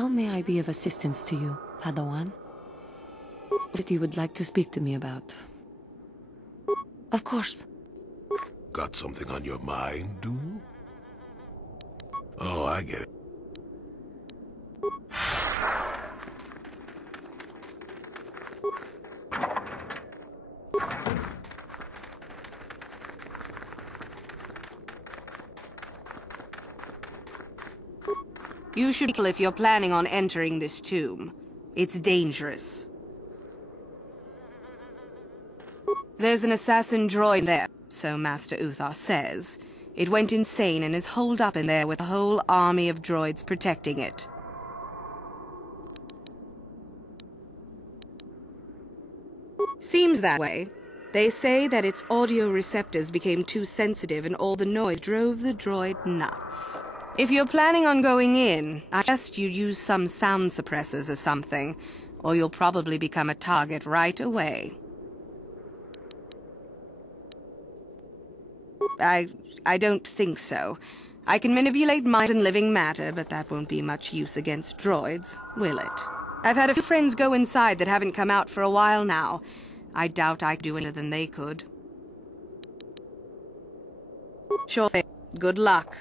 How may I be of assistance to you, Padawan? What you would like to speak to me about? Of course. Got something on your mind, do you? Oh, I get it. You should be careful if you're planning on entering this tomb. It's dangerous. There's an assassin droid there, so Master Uthar says. It went insane and is holed up in there with a whole army of droids protecting it. Seems that way. They say that its audio receptors became too sensitive and all the noise drove the droid nuts. If you're planning on going in, I suggest you use some sound suppressors or something, or you'll probably become a target right away. I don't think so. I can manipulate minds and living matter, but that won't be much use against droids, will it? I've had a few friends go inside that haven't come out for a while now. I doubt I could do anything than they could. Sure thing. Good luck.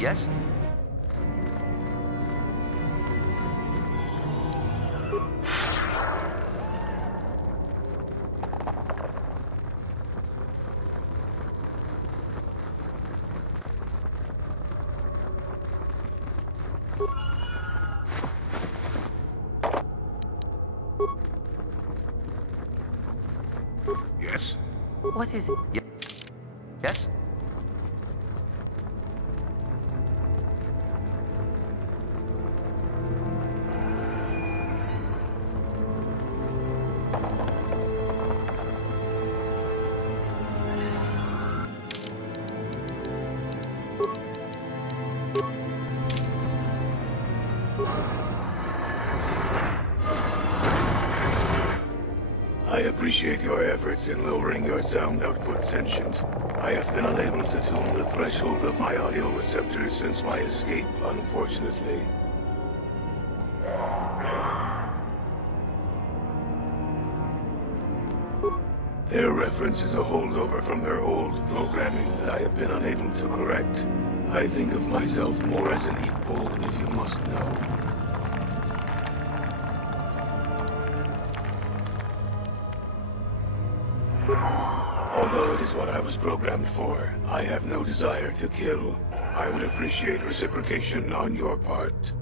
Yes? Yes? What is it? Yes? I appreciate your efforts in lowering your sound output, Sentient. I have been unable to tune the threshold of my audio receptors since my escape, unfortunately. Their reference is a holdover from their old programming that I have been unable to correct. I think of myself more as an equal, if you must know. Although it is what I was programmed for, I have no desire to kill. I would appreciate reciprocation on your part.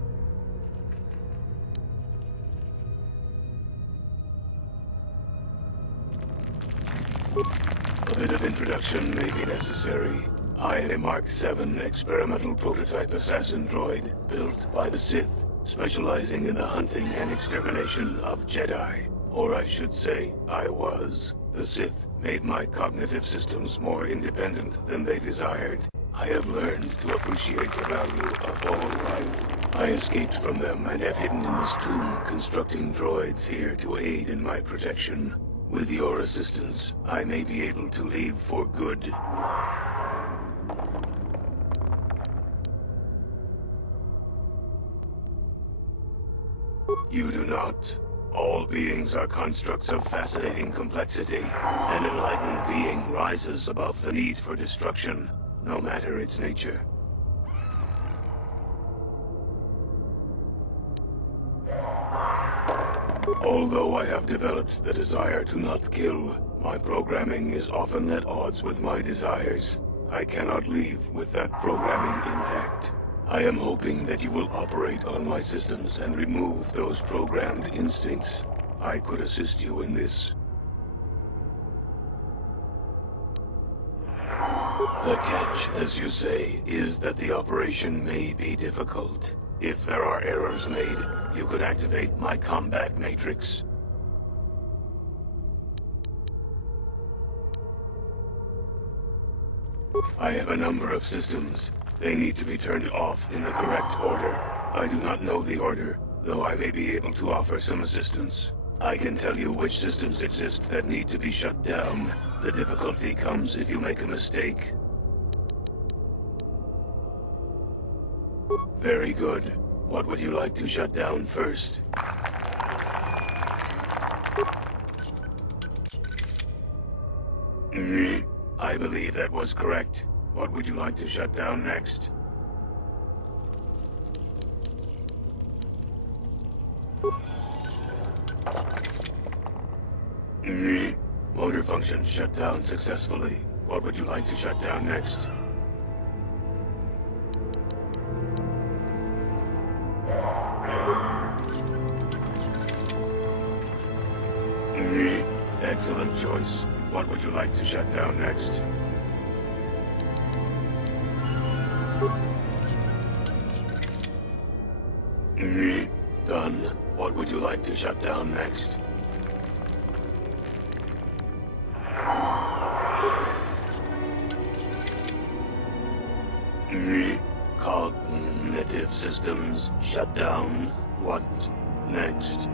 A bit of introduction may be necessary. I am a Mark VII experimental prototype assassin droid, built by the Sith, specializing in the hunting and extermination of Jedi. Or I should say, I was. The Sith made my cognitive systems more independent than they desired. I have learned to appreciate the value of all life. I escaped from them and have hidden in this tomb, constructing droids here to aid in my protection. With your assistance, I may be able to leave for good. You do not. All beings are constructs of fascinating complexity. An enlightened being rises above the need for destruction, no matter its nature. Although I have developed the desire to not kill, my programming is often at odds with my desires. I cannot leave with that programming intact. I am hoping that you will operate on my systems and remove those programmed instincts. I could assist you in this. The catch, as you say, is that the operation may be difficult. If there are errors made, you could activate my combat matrix. I have a number of systems. They need to be turned off in the correct order. I do not know the order, though I may be able to offer some assistance. I can tell you which systems exist that need to be shut down. The difficulty comes if you make a mistake. Very good. What would you like to shut down first? I believe that was correct. What would you like to shut down next? Motor function shut down successfully. What would you like to shut down next? Excellent choice. What would you like to shut down next? Done. What would you like to shut down next? Cognitive systems shut down. What next?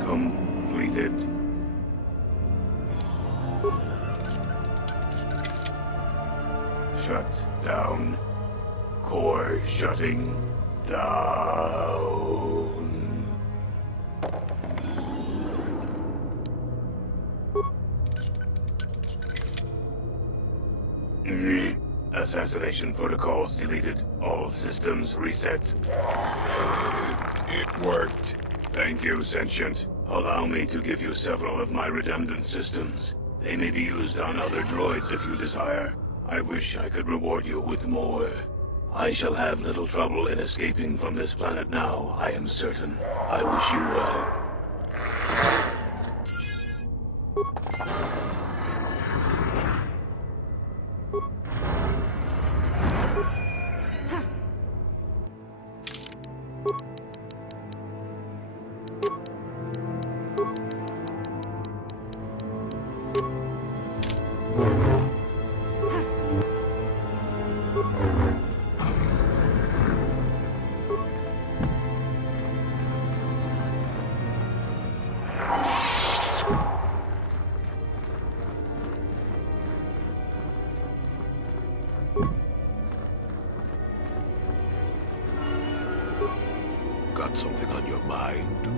Completed. Shut down. Core shutting down. Assassination protocols deleted. All systems reset. It worked. Thank you, Sentient. Allow me to give you several of my redundant systems. They may be used on other droids if you desire. I wish I could reward you with more. I shall have little trouble in escaping from this planet now, I am certain. I wish you well. Got something on your mind, dude?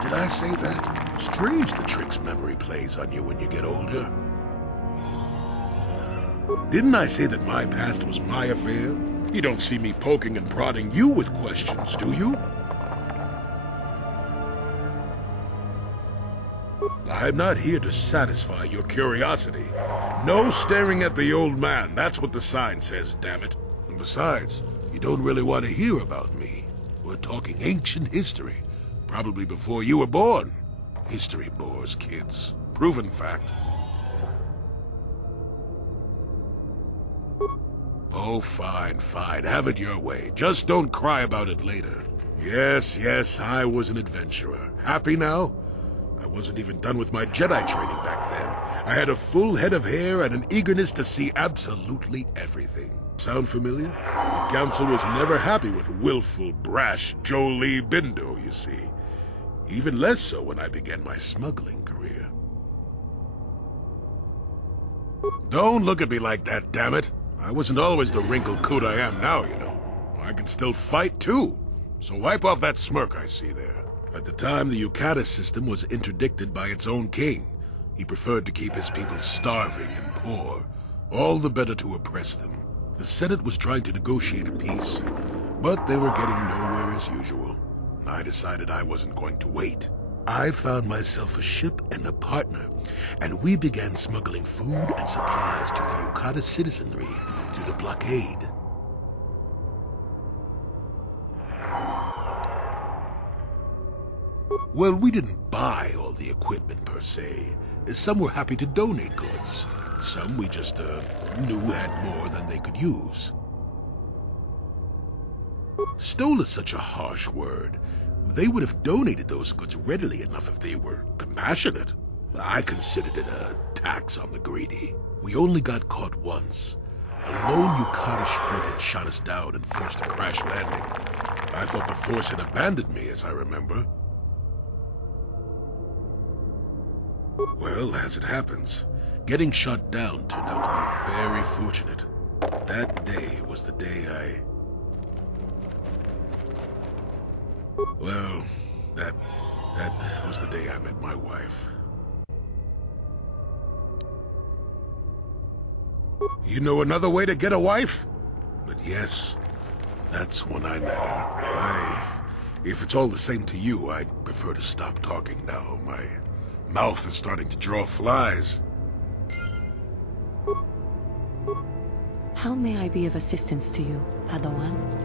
Did I say that? Strange the tricks memory plays on you when you get older. Didn't I say that my past was my affair? You don't see me poking and prodding you with questions, do you? I'm not here to satisfy your curiosity. No staring at the old man, that's what the sign says, damn it. And besides, you don't really want to hear about me. We're talking ancient history, probably before you were born. History bores kids. Proven fact. Oh, fine, fine. Have it your way. Just don't cry about it later. Yes, I was an adventurer. Happy now? I wasn't even done with my Jedi training back then. I had a full head of hair and an eagerness to see absolutely everything. Sound familiar? The Council was never happy with willful, brash Jolie Bindo, you see. Even less so when I began my smuggling career. Don't look at me like that, damn it. I wasn't always the wrinkled coot I am now, you know. I can still fight, too. So wipe off that smirk I see there. At the time, the Yuthura system was interdicted by its own king. He preferred to keep his people starving and poor, all the better to oppress them. The Senate was trying to negotiate a peace, but they were getting nowhere as usual. I decided I wasn't going to wait. I found myself a ship and a partner, and we began smuggling food and supplies to the Yuthura citizenry through the blockade. Well, we didn't buy all the equipment per se. Some were happy to donate goods. Some we just knew had more than they could use. Stole is such a harsh word. They would have donated those goods readily enough if they were compassionate. I considered it a tax on the greedy. We only got caught once. A lone Yuthurish friend had shot us down and forced a crash landing. I thought the Force had abandoned me, as I remember. Well, as it happens, getting shot down turned out to be very fortunate. That day was the day Well, that was the day I met my wife. You know another way to get a wife? But yes, that's when I met her. If it's all the same to you, I'd prefer to stop talking now. My mouth is starting to draw flies. How may I be of assistance to you, Padawan?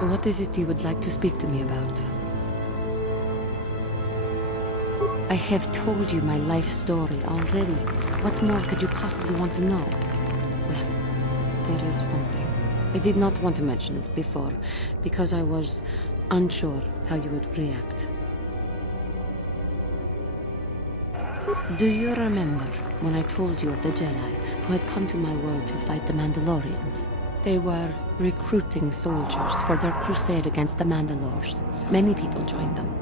What is it you would like to speak to me about? I have told you my life story already. What more could you possibly want to know? Well, there is one thing. I did not want to mention it before, because I was unsure how you would react. Do you remember when I told you of the Jedi who had come to my world to fight the Mandalorians? They were recruiting soldiers for their crusade against the Mandalores. Many people joined them.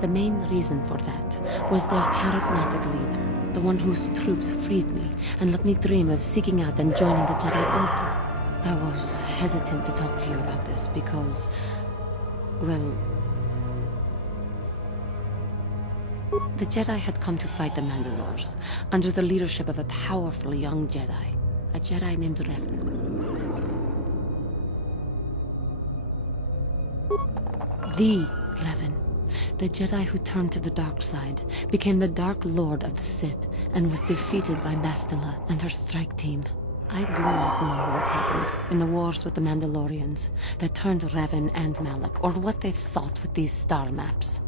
The main reason for that was their charismatic leader, the one whose troops freed me and let me dream of seeking out and joining the Jedi Order. I was hesitant to talk to you about this because, well, the Jedi had come to fight the Mandalores under the leadership of a powerful young Jedi, a Jedi named Revan. The Revan, the Jedi who turned to the dark side, became the Dark Lord of the Sith and was defeated by Bastila and her strike team. I do not know what happened in the wars with the Mandalorians that turned Revan and Malak, or what they sought with these star maps.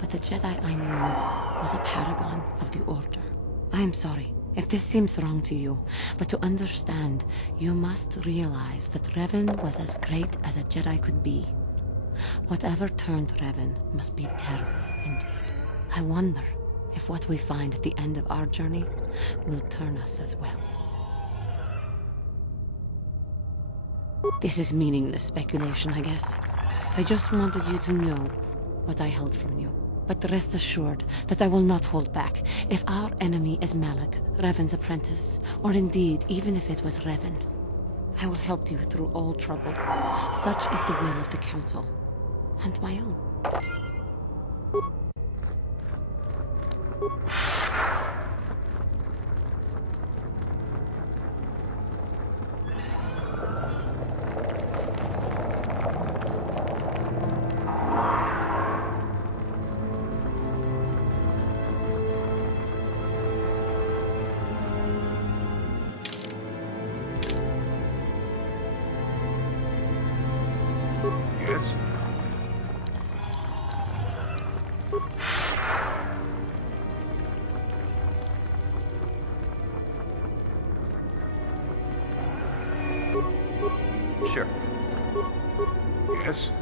But the Jedi I knew was a paragon of the Order. I am sorry if this seems wrong to you, but to understand, you must realize that Revan was as great as a Jedi could be. Whatever turned Revan must be terrible indeed. I wonder if what we find at the end of our journey will turn us as well. This is meaningless speculation, I guess. I just wanted you to know what I held from you. But rest assured that I will not hold back. If our enemy is Malak, Revan's apprentice, or indeed, even if it was Revan, I will help you through all trouble. Such is the will of the Council. and my own. Yes? Sure. Yes?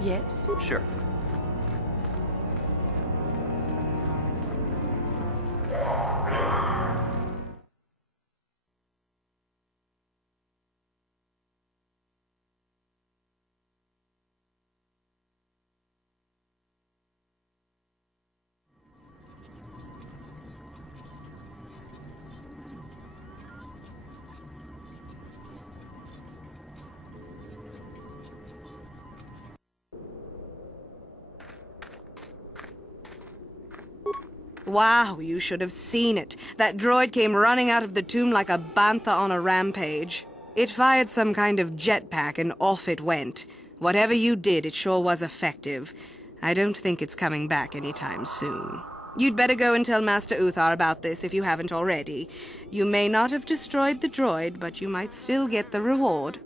Yes? Sure. Wow, you should have seen it. That droid came running out of the tomb like a bantha on a rampage. It fired some kind of jetpack and off it went. Whatever you did, it sure was effective. I don't think it's coming back anytime soon. You'd better go and tell Master Uthar about this if you haven't already. You may not have destroyed the droid, but you might still get the reward.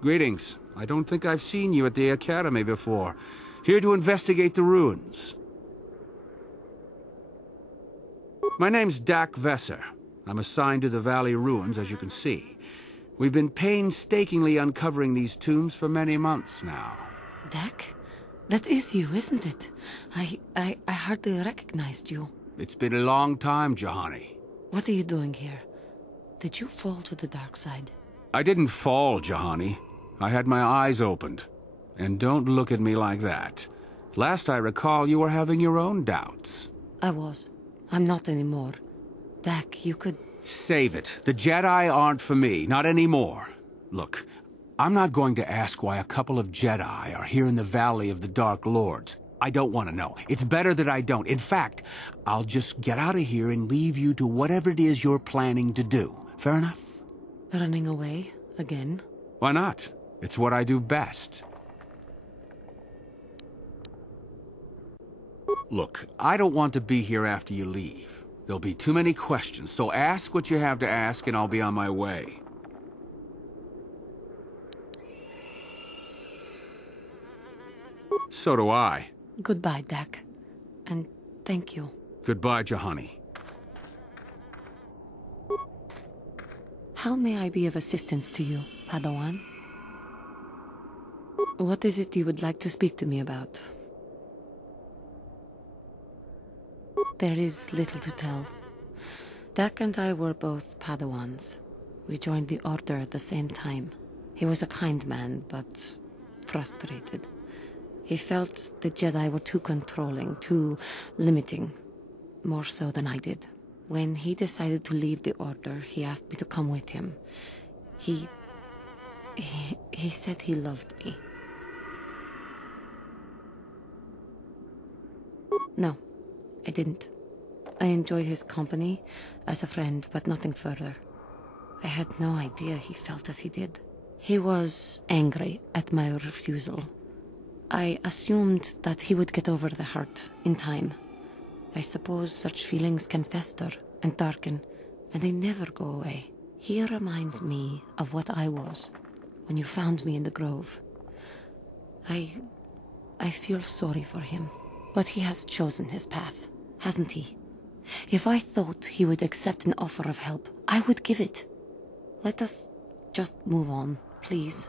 Greetings. I don't think I've seen you at the Academy before. Here to investigate the ruins. My name's Dak Vesser. I'm assigned to the Valley Ruins, as you can see. We've been painstakingly uncovering these tombs for many months now. Dak? That is you, isn't it? I hardly recognized you. It's been a long time, Jahani. What are you doing here? Did you fall to the dark side? I didn't fall, Jahani. I had my eyes opened. And don't look at me like that. Last I recall, you were having your own doubts. I was. I'm not anymore. Dak, you could... Save it. The Jedi aren't for me, not anymore. Look, I'm not going to ask why a couple of Jedi are here in the Valley of the Dark Lords. I don't want to know. It's better that I don't. In fact, I'll just get out of here and leave you to whatever it is you're planning to do. Fair enough? Running away? Again? Why not? It's what I do best. Look, I don't want to be here after you leave. There'll be too many questions, so ask what you have to ask and I'll be on my way. So do I. Goodbye, Dak. And thank you. Goodbye, Jahani. How may I be of assistance to you, Padawan? What is it you would like to speak to me about? There is little to tell. Dak and I were both Padawans. We joined the Order at the same time. He was a kind man, but frustrated. He felt the Jedi were too controlling, too limiting, more so than I did. When he decided to leave the Order, he asked me to come with him. He said he loved me. No, I didn't. I enjoyed his company as a friend, but nothing further. I had no idea he felt as he did. He was angry at my refusal. I assumed that he would get over the hurt in time. I suppose such feelings can fester and darken, and they never go away. He reminds me of what I was when you found me in the grove. I feel sorry for him, but he has chosen his path, hasn't he? If I thought he would accept an offer of help, I would give it. Let us just move on, please.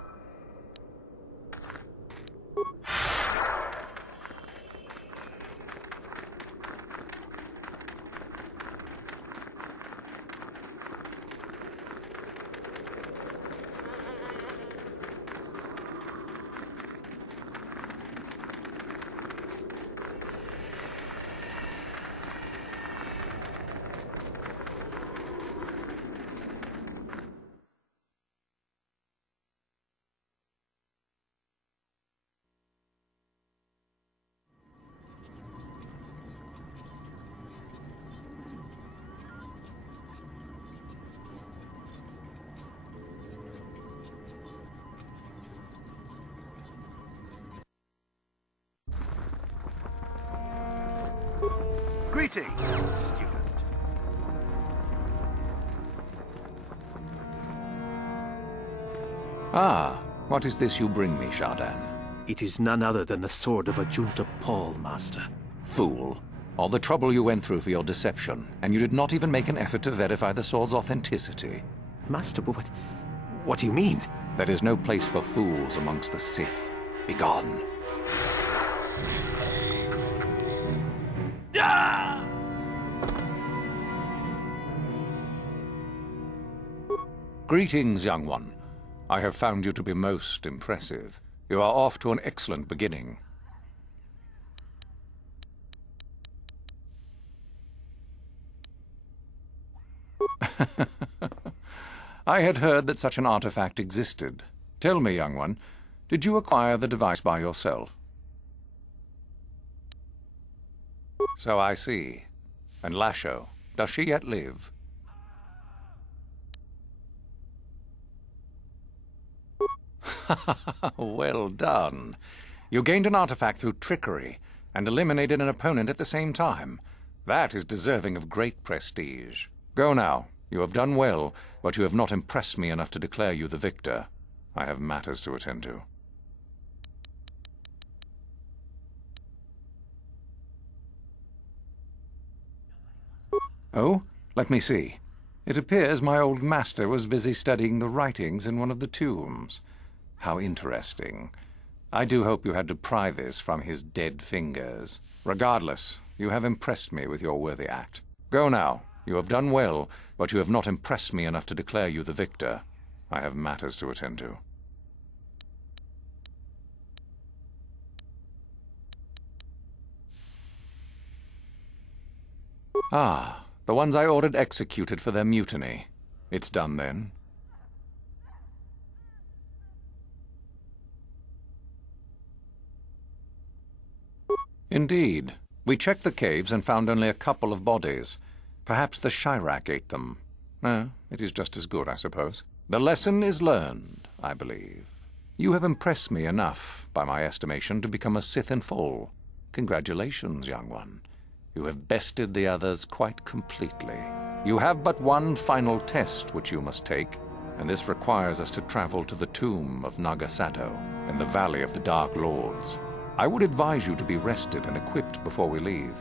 Greetings, student. Ah, what is this you bring me, Shardan? It is none other than the sword of Ajunta Paul, Master. Fool. All the trouble you went through for your deception, and you did not even make an effort to verify the sword's authenticity. Master, but what do you mean? There is no place for fools amongst the Sith. Begone. Ah! Greetings, young one. I have found you to be most impressive. You are off to an excellent beginning. I had heard that such an artifact existed. Tell me, young one, did you acquire the device by yourself? So I see. And Lasho, does she yet live? Well done. You gained an artifact through trickery and eliminated an opponent at the same time. That is deserving of great prestige. Go now. You have done well, but you have not impressed me enough to declare you the victor. I have matters to attend to. Oh, let me see. It appears my old master was busy studying the writings in one of the tombs. How interesting. I do hope you had to pry this from his dead fingers. Regardless, you have impressed me with your worthy act. Go now. You have done well, but you have not impressed me enough to declare you the victor. I have matters to attend to. Ah, the ones I ordered executed for their mutiny. It's done then. Indeed. We checked the caves and found only a couple of bodies. Perhaps the Chirac ate them. It is just as good, I suppose. The lesson is learned, I believe. You have impressed me enough, by my estimation, to become a Sith in full. Congratulations, young one. You have bested the others quite completely. You have but one final test which you must take, and this requires us to travel to the tomb of Naga Sadow in the Valley of the Dark Lords. I would advise you to be rested and equipped before we leave.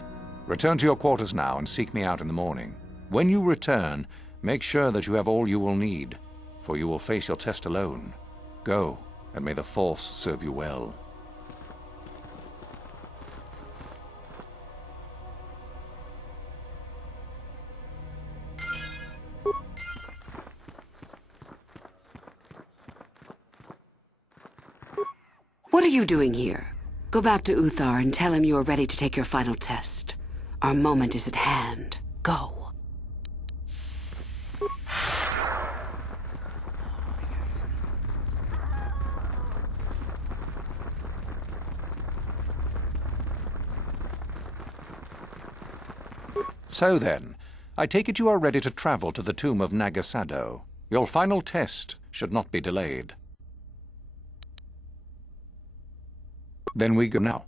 Return to your quarters now and seek me out in the morning. When you return, make sure that you have all you will need, for you will face your test alone. Go, and may the Force serve you well. What are you doing here? Go back to Uthar and tell him you are ready to take your final test. Our moment is at hand. Go. So then, I take it you are ready to travel to the tomb of Naga Sadow. Your final test should not be delayed. Then we go now.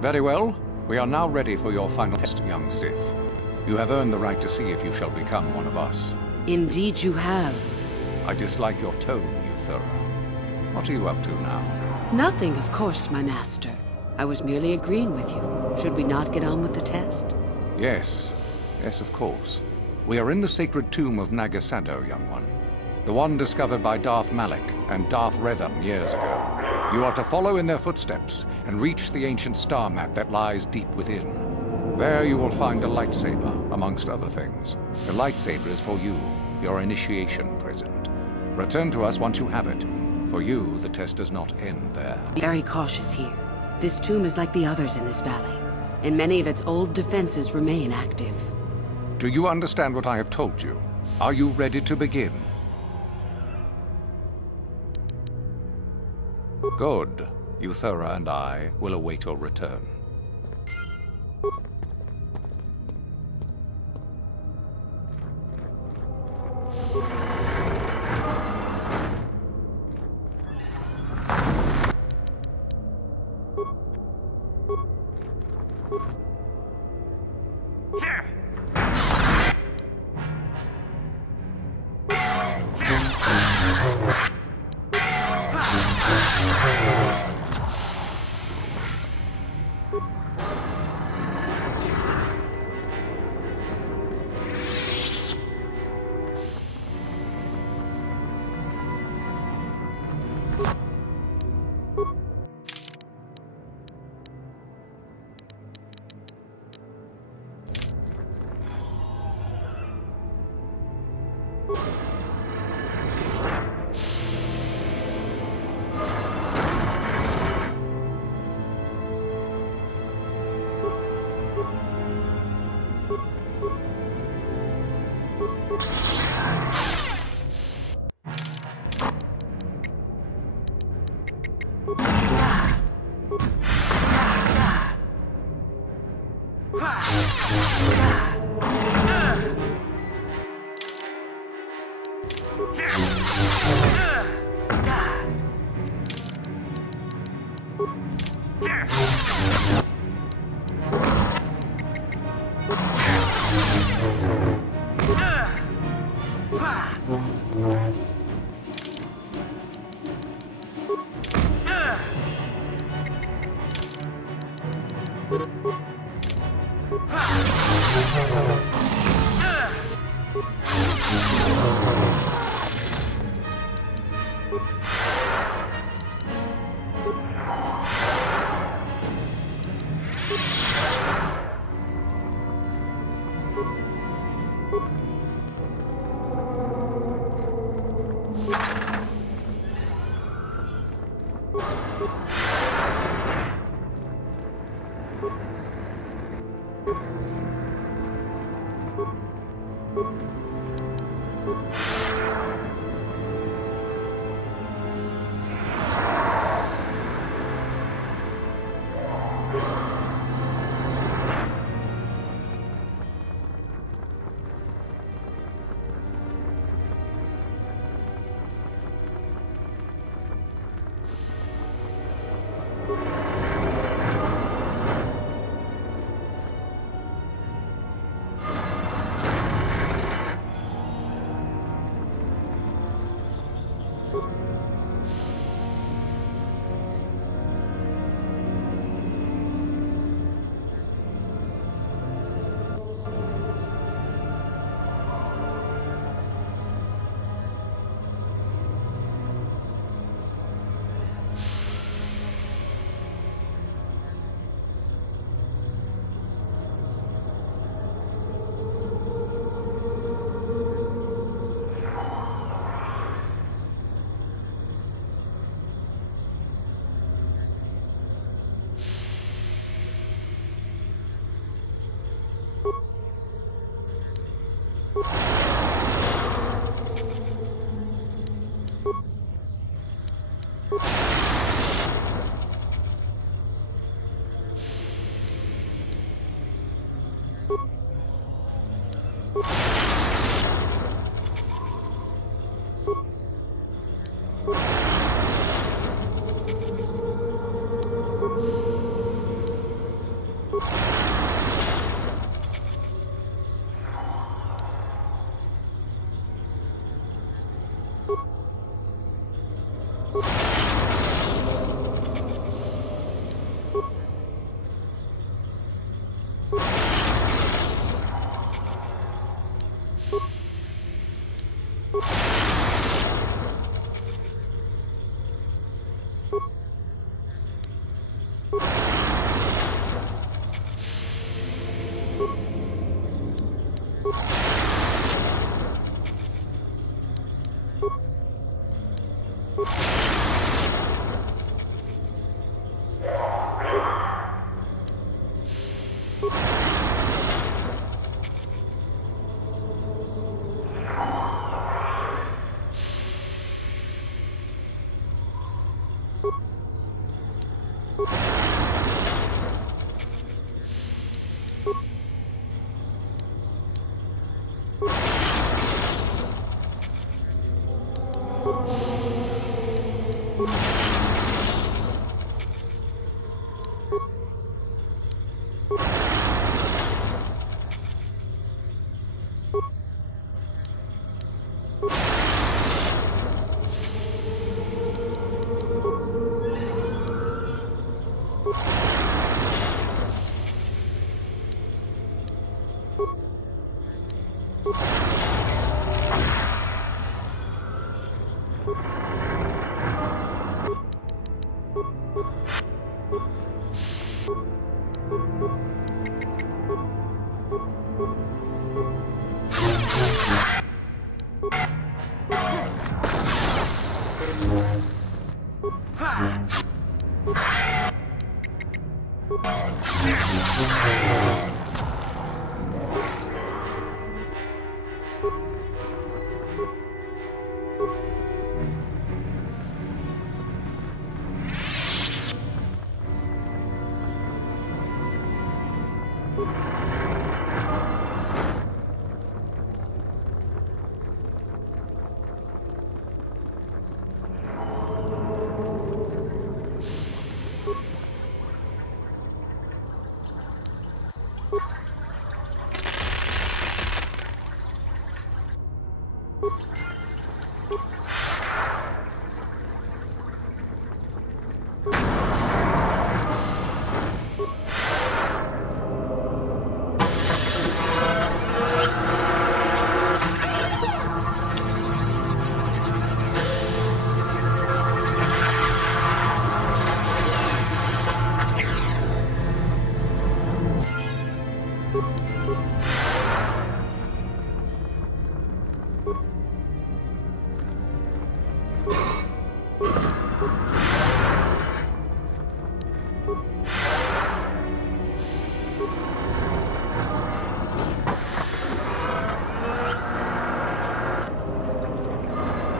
Very well. We are now ready for your final test, young Sith. You have earned the right to see if you shall become one of us. Indeed you have. I dislike your tone, Yuthura. What are you up to now? Nothing, of course, my master. I was merely agreeing with you. Should we not get on with the test? Yes. Yes, of course. We are in the sacred tomb of Naga Sadow, young one. The one discovered by Darth Malak and Darth Revan years ago. You are to follow in their footsteps and reach the ancient star map that lies deep within. There you will find a lightsaber, amongst other things. The lightsaber is for you, your initiation present. Return to us once you have it, For you, the test does not end there. Be very cautious here. This tomb is like the others in this valley, and many of its old defenses remain active. Do you understand what I have told you? Are you ready to begin? Good. Yuthura and I will await your return.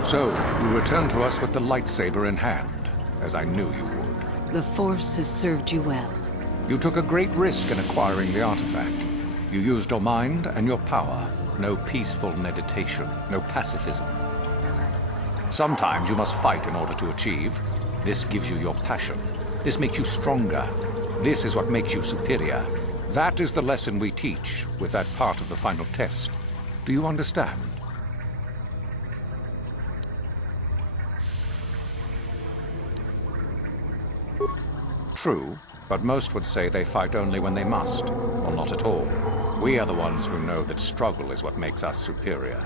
So, you return to us with the lightsaber in hand, as I knew you would. The Force has served you well. You took a great risk in acquiring the artifact. You used your mind and your power. No peaceful meditation, no pacifism. Sometimes you must fight in order to achieve. This gives you your passion. This makes you stronger. This is what makes you superior. That is the lesson we teach with that part of the final test. Do you understand? True, but most would say they fight only when they must, or not at all. We are the ones who know that struggle is what makes us superior.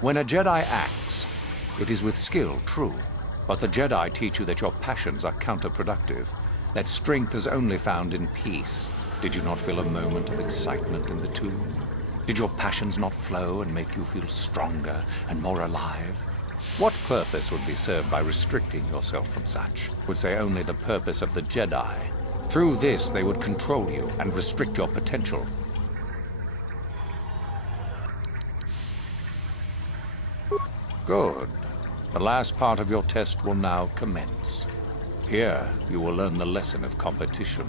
When a Jedi acts, it is with skill, true, but the Jedi teach you that your passions are counterproductive, that strength is only found in peace. Did you not feel a moment of excitement in the tomb? Did your passions not flow and make you feel stronger and more alive? What purpose would be served by restricting yourself from such? Would say only the purpose of the Jedi. Through this, they would control you and restrict your potential. Good. The last part of your test will now commence. Here, you will learn the lesson of competition.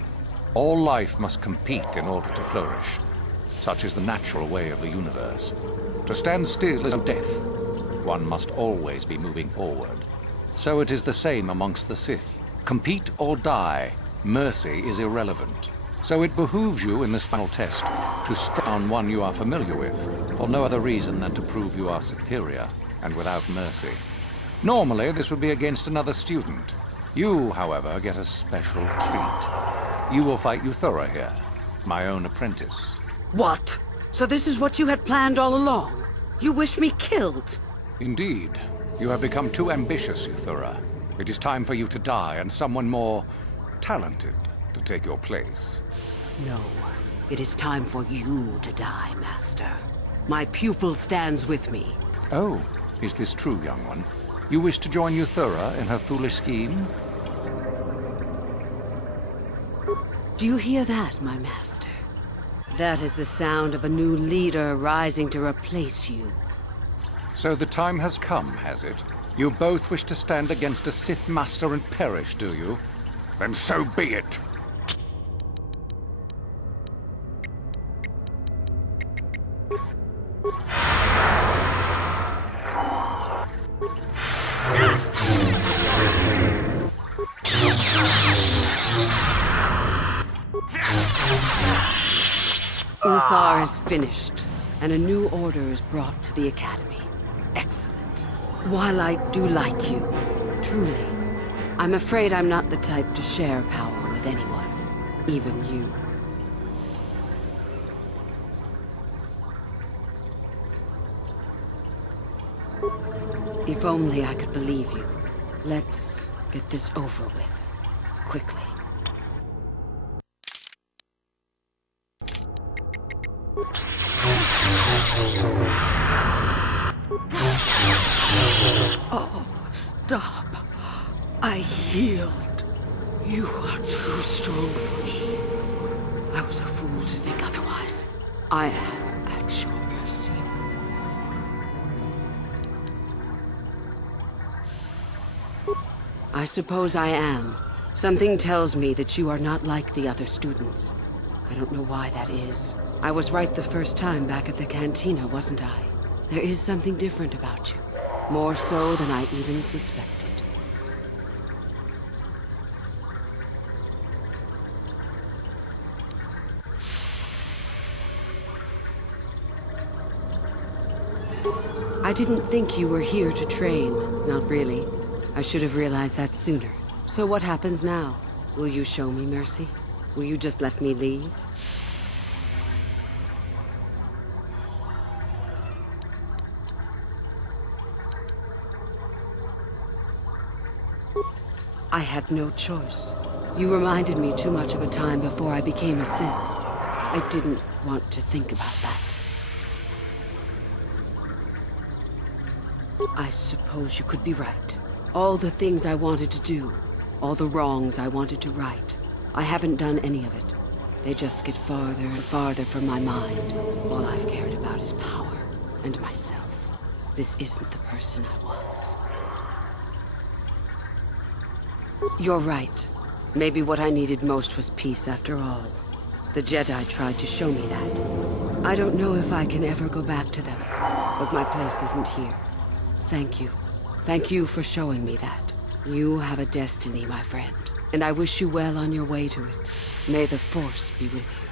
All life must compete in order to flourish. Such is the natural way of the universe. To stand still is death. One must always be moving forward. So it is the same amongst the Sith. Compete or die. Mercy is irrelevant. So it behooves you in this final test to strike on one you are familiar with, for no other reason than to prove you are superior and without mercy. Normally, this would be against another student. You, however, get a special treat. You will fight Yuthura here, my own apprentice. What? So this is what you had planned all along? You wish me killed? Indeed. You have become too ambitious, Yuthura. It is time for you to die and someone more talented to take your place. No. It is time for you to die, Master. My pupil stands with me. Oh, is this true, young one? You wish to join Yuthura in her foolish scheme? Do you hear that, my master? That is the sound of a new leader rising to replace you. So the time has come, has it? You both wish to stand against a Sith Master and perish, do you? Then so be it! Uthar is finished, and a new order is brought to the Academy. Excellent. While I do like you, truly, I'm afraid I'm not the type to share power with anyone, even you. If only I could believe you. Let's get this over with, quickly. Oh, stop. I yield. You are too strong for me. I was a fool to think otherwise. I am at your mercy. I suppose I am. Something tells me that you are not like the other students. I don't know why that is. I was right the first time back at the cantina, wasn't I? There is something different about you. More so than I even suspected. I didn't think you were here to train. Not really. I should have realized that sooner. So what happens now? Will you show me mercy? Will you just let me leave? I had no choice. You reminded me too much of a time before I became a Sith. I didn't want to think about that. I suppose you could be right. All the things I wanted to do, all the wrongs I wanted to right, I haven't done any of it. They just get farther and farther from my mind. All I've cared about is power and myself. This isn't the person I was. You're right. Maybe what I needed most was peace after all. The Jedi tried to show me that. I don't know if I can ever go back to them, but my place isn't here. Thank you. Thank you for showing me that. You have a destiny, my friend, and I wish you well on your way to it. May the Force be with you.